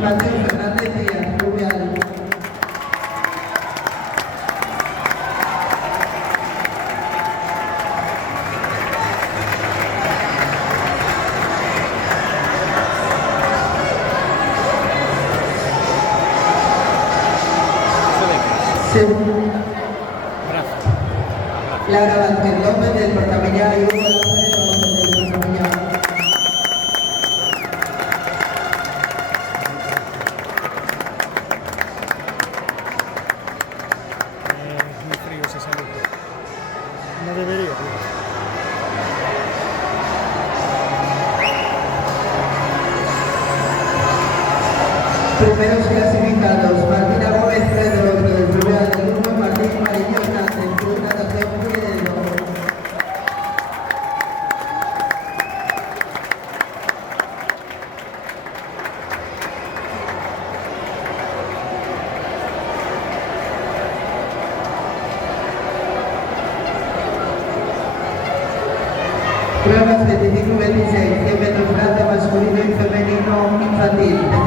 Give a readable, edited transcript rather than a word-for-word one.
Mateo Fernández Díaz, Rubial. Laura Vázquez López del Portamellá y Hugo López del Portamellá. Muy frío ese saludo. No debería, Primeros clasificados, Martina Gómez Pedro del Rubial del 1, Martín Marillo Hernández, Cruz Natación Puedo. Pruebas 25-26, 100 metros plata masculino y femenino infantil.